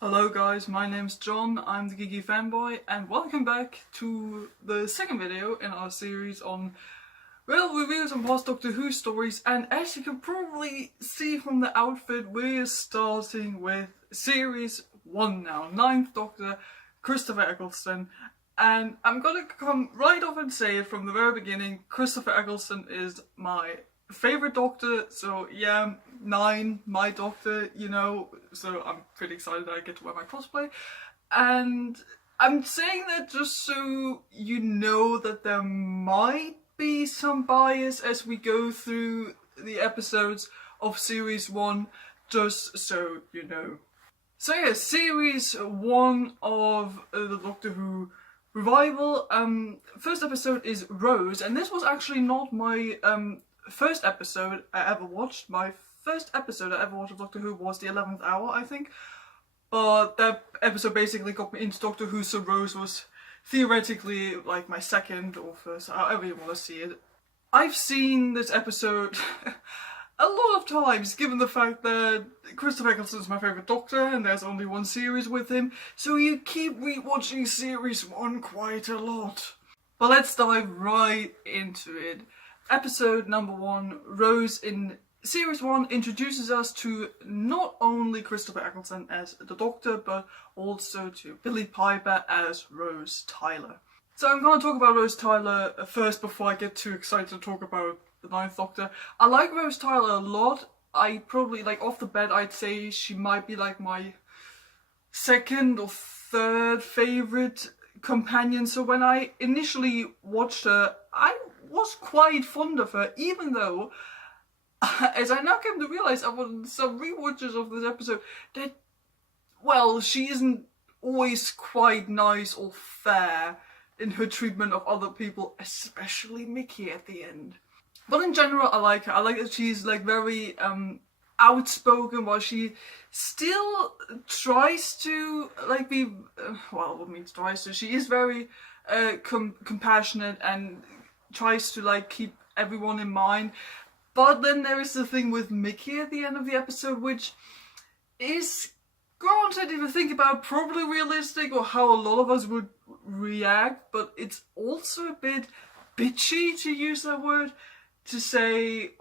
Hello guys, my name's John, I'm the Geeky Fanboy, and welcome back to the second video in our series on, reviews on past Doctor Who stories. And as you can probably see from the outfit, we're starting with Series 1 now, Ninth Doctor, Christopher Eccleston. And I'm gonna come right off and say it from the very beginning, Christopher Eccleston is my favorite Doctor, so yeah, 9, my Doctor, so I'm pretty excited that I get to wear my cosplay. And I'm saying that just so you know that there might be some bias as we go through the episodes of Series 1, just so you know. So yeah, Series 1 of the Doctor Who revival. First episode is Rose, and this was actually not my first episode I ever watched. My first episode I ever watched of Doctor Who was the 11th Hour, I think. But that episode basically got me into Doctor Who, so Rose was theoretically like my second or first, however you want to see it. I've seen this episode a lot of times, given the fact that Christopher Eccleston is my favourite Doctor and there's only one series with him, so you keep rewatching Series 1 quite a lot. But let's dive right into it. Episode number 1, Rose in Series 1 introduces us to not only Christopher Eccleston as the Doctor, but also to Billie Piper as Rose Tyler. So I'm going to talk about Rose Tyler first before I get too excited to talk about the Ninth Doctor. I like Rose Tyler a lot. I probably, off the bat, I'd say she might be my second or third favourite companion. So when I initially watched her, I was quite fond of her, even though, as I now came to realise on some rewatches of this episode, that, she isn't always quite nice or fair in her treatment of other people, especially Mickey at the end. But in general, I like her. I like that she's very outspoken, while she still tries to be what means tries to. She is very compassionate and tries to keep everyone in mind. But then there is the thing with Mickey at the end of the episode, which is, granted, if you think about it, probably realistic or how a lot of us would react, but it's also a bit bitchy, to use that word, to say,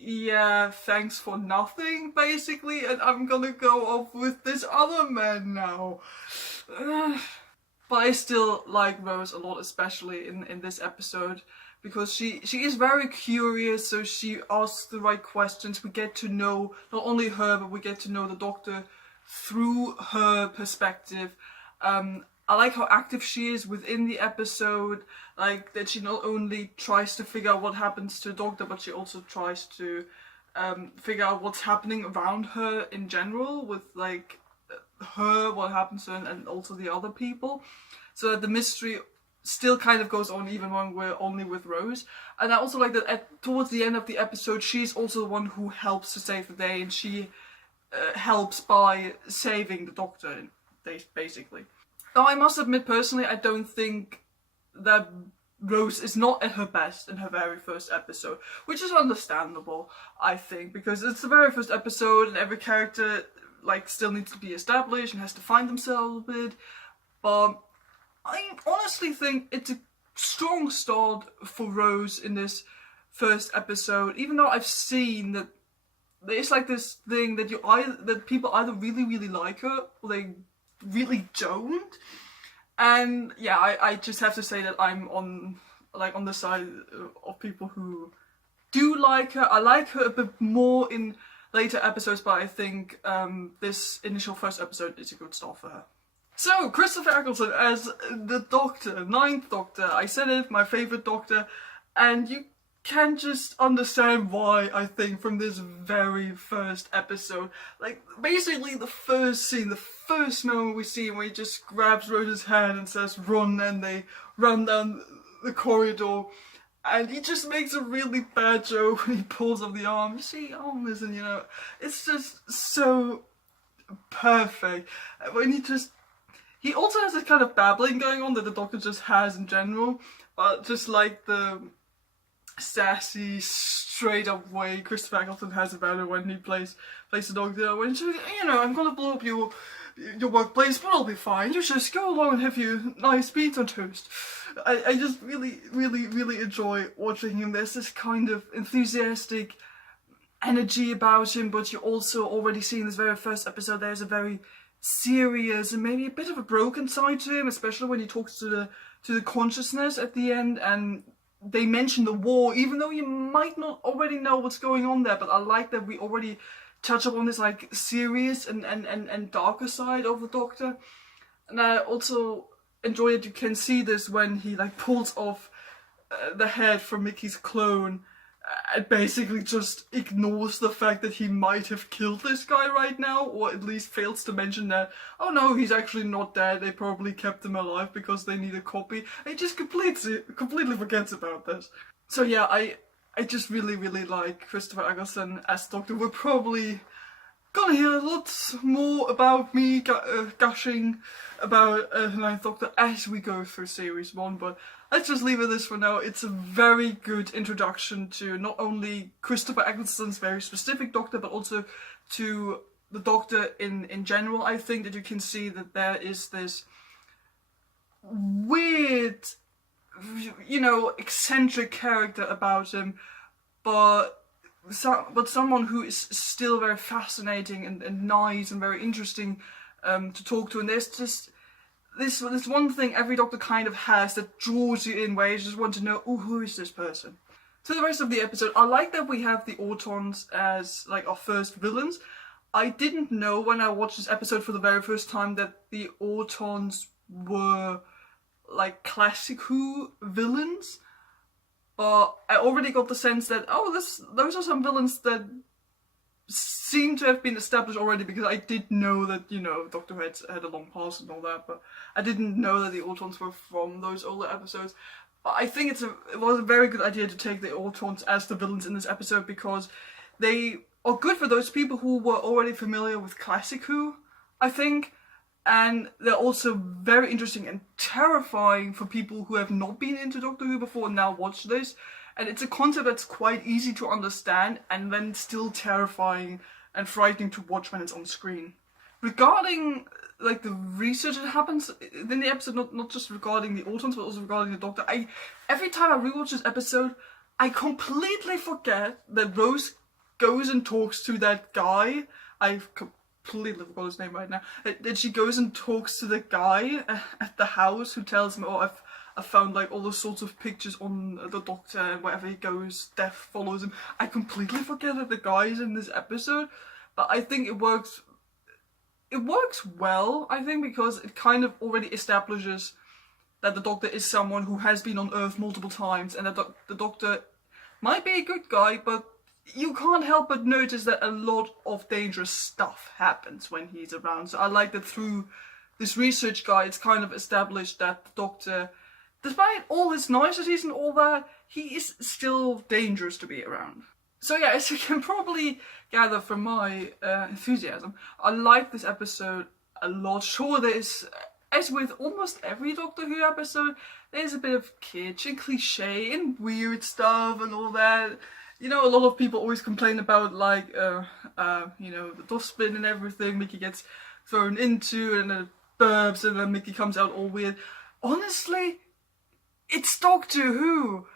yeah, thanks for nothing, basically, and I'm gonna go off with this other man now. But I still like Rose a lot, especially in this episode, because she is very curious, so she asks the right questions. We get to know not only her, but we get to know the Doctor through her perspective. I like how active she is within the episode, that she not only tries to figure out what happens to the Doctor, but she also tries to figure out what's happening around her in general, with her, what happens to her, and also the other people, so that the mystery still kind of goes on even when we're only with Rose. And I also like that towards the end of the episode, she's also the one who helps to save the day, and she helps by saving the Doctor, basically. Now, I must admit, personally, I don't think that Rose is not at her best in her very first episode, which is understandable, I think, because it's the very first episode and every character still needs to be established and has to find themselves a bit. But I honestly think it's a strong start for Rose in this first episode, even though I've seen that there's this thing that people either really, really like her or they really don't. And yeah, I just have to say that I'm on the side of people who do like her. I like her a bit more in later episodes, but I think this initial first episode is a good start for her. So, Christopher Eccleston as the Doctor, Ninth Doctor. I said it, my favourite Doctor, and you can just understand why, I think, from this very first episode. Basically the first scene, the first moment we see him, where he just grabs Rose's hand and says run, and they run down the corridor, and he just makes a really bad joke when he pulls up the arm. See, arm isn't, it's just so perfect. When he also has this kind of babbling going on that the Doctor just has in general, but just the sassy, straight up way Christopher Eccleston has about it when he plays the Doctor. When she, you know, I'm gonna blow up your workplace, but I'll be fine. You just go along and have your nice beans on toast. I just really enjoy watching him. There's this kind of enthusiastic energy about him, but you also already see in this very first episode there's a very serious and maybe a bit of a broken side to him, especially when he talks to the consciousness at the end, and they mention the war, even though you might not already know what's going on there. But I like that we already touch upon this like serious and darker side of the Doctor. And I also enjoy that you can see this when he like pulls off the head from Mickey's clone and basically just ignores the fact that he might have killed this guy right now, or at least fails to mention that, oh no, he's actually not dead, they probably kept him alive because they need a copy. And he just completely forgets about this. So yeah, I just really like Christopher Eccleston as Doctor. We're probably gonna hear a lot more about me gushing about Ninth Doctor as we go through series 1, but let's just leave it this for now. It's a very good introduction to not only Christopher Eccleston's very specific Doctor, but also to the Doctor in general. I think that you can see that there is this weird, you know, eccentric character about him, but someone who is still very fascinating and nice and very interesting to talk to. And there's just this one thing every Doctor kind of has that draws you in, where you just want to know, oh, who is this person? So the rest of the episode, I like that we have the Autons as like our first villains. I didn't know when I watched this episode for the very first time that the Autons were like classic Who villains. But I already got the sense that, oh, those are some villains that seem to have been established already, because I did know that, you know, Doctor Who had a long past and all that, but I didn't know that the Autons were from those older episodes. But I think it was a very good idea to take the Autons as the villains in this episode, because they are good for those people who were already familiar with classic Who, I think. And they're also very interesting and terrifying for people who have not been into Doctor Who before and now watch this. And it's a concept that's quite easy to understand and then still terrifying and frightening to watch when it's on screen. Regarding like the research that happens in the episode, not just regarding the Autons, but also regarding the Doctor, every time I rewatch this episode, I completely forget that Rose goes and talks to that guy. I've completely forgot his name right now. That she goes and talks to the guy at the house who tells him, oh, I found like all those sorts of pictures on the Doctor, and wherever he goes, death follows him. I completely forget that the guy is in this episode, but I think it works well, I think, because it kind of already establishes that the Doctor is someone who has been on Earth multiple times, and that the Doctor might be a good guy, but you can't help but notice that a lot of dangerous stuff happens when he's around. So I like that through this research guide, it's kind of established that the Doctor, despite all his niceties and all that, he is still dangerous to be around. So yeah, as you can probably gather from my enthusiasm, I like this episode a lot. Sure, there's, as with almost every Doctor Who episode, there's a bit of kitsch and cliche and weird stuff and all that. You know, a lot of people always complain about, like, you know, the dustbin and everything Mickey gets thrown into, and then it burps, and then Mickey comes out all weird. Honestly, it's Doctor Who.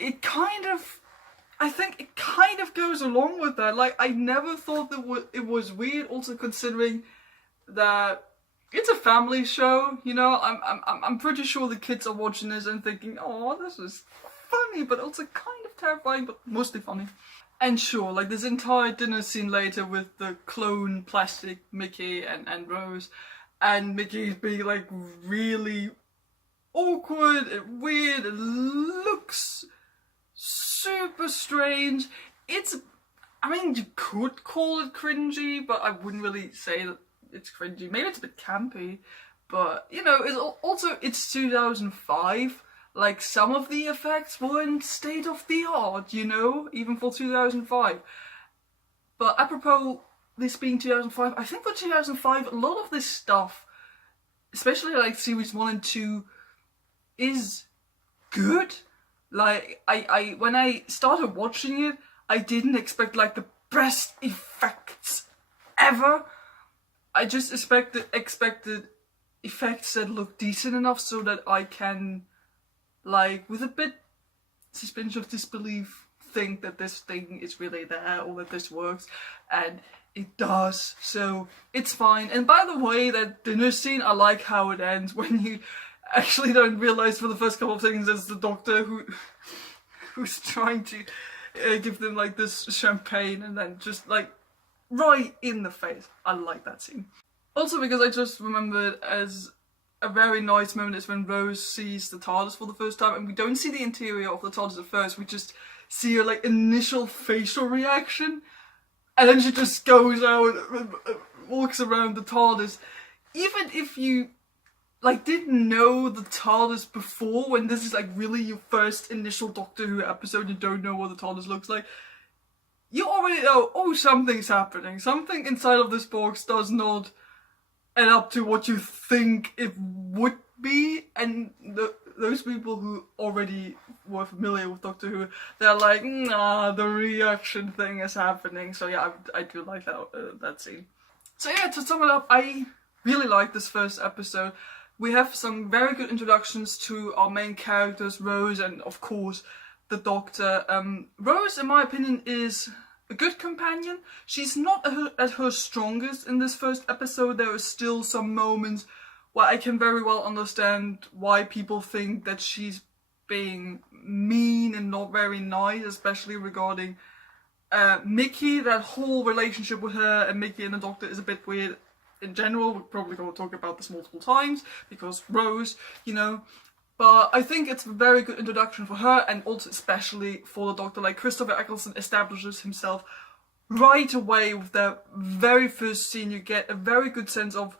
I think it kind of goes along with that. Like, I never thought that it was weird, also considering that it's a family show, you know. I'm pretty sure the kids are watching this and thinking, oh, this is funny, but also kind of terrifying, but mostly funny. And sure, like this entire dinner scene later with the clone plastic Mickey and Rose, and Mickey being like really awkward and weird and looks super strange. I mean, you could call it cringy, but I wouldn't really say that it's cringy. Maybe it's a bit campy, but you know, it's 2005. Like, some of the effects weren't state of the art, you know, even for 2005. But apropos this being 2005, I think for 2005, a lot of this stuff, especially like series 1 and 2, is good. Like, when I started watching it, I didn't expect like the best effects ever. I just expected effects that look decent enough so that I can, like, with a bit suspension of disbelief, think that this thing is really there or that this works, and it does, so it's fine. And by the way, that dinner scene, I like how it ends when you actually don't realize for the first couple of seconds it's the doctor who's trying to give them like this champagne, and then just like right in the face. I like that scene. Also, because I just remembered as a very nice moment is when Rose sees the TARDIS for the first time, and we don't see the interior of the TARDIS at first, we just see her like initial facial reaction, and then she just goes out, walks around the TARDIS. Even if you like didn't know the TARDIS before, when this is like really your first initial Doctor Who episode, you don't know what the TARDIS looks like, you already know, oh, something's happening. Something inside of this box does not add up to what you think it would be, and those people who already were familiar with Doctor Who, they're like, nah, the reaction thing is happening. So yeah, I do like that scene. So yeah, to sum it up, I really like this first episode. We have some very good introductions to our main characters, Rose, and of course the Doctor. Rose, in my opinion, is a good companion. She's not at her strongest in this first episode. There are still some moments where I can very well understand why people think that she's being mean and not very nice, especially regarding Mickey. That whole relationship with her and Mickey and the Doctor is a bit weird in general. We're probably going to talk about this multiple times because Rose, you know. But I think it's a very good introduction for her, and also especially for the Doctor. Like, Christopher Eccleston establishes himself right away with the very first scene. You get a very good sense of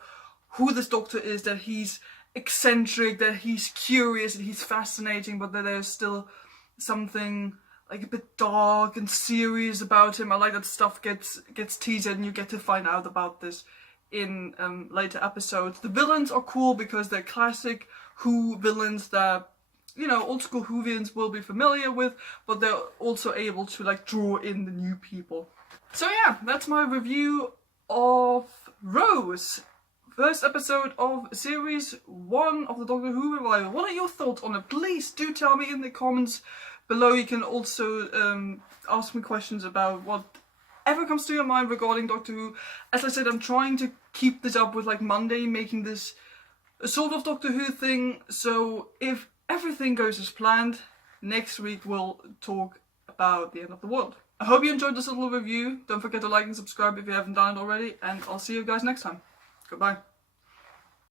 who this Doctor is, that he's eccentric, that he's curious, that he's fascinating, but that there's still something like a bit dark and serious about him. I like that stuff gets teased, and you get to find out about this in later episodes. The villains are cool because they're classic Who villains that, you know, old school Whovians will be familiar with, but they're also able to like draw in the new people. So yeah, that's my review of Rose. First episode of series 1 of the Doctor Who revival. What are your thoughts on it? Please do tell me in the comments below. You can also ask me questions about whatever comes to your mind regarding Doctor Who. As I said, I'm trying to keep this up with like Monday, making this a sort of Doctor Who thing, so if everything goes as planned, next week we'll talk about the end of the world. I hope you enjoyed this little review. Don't forget to like and subscribe if you haven't done it already, and I'll see you guys next time. Goodbye.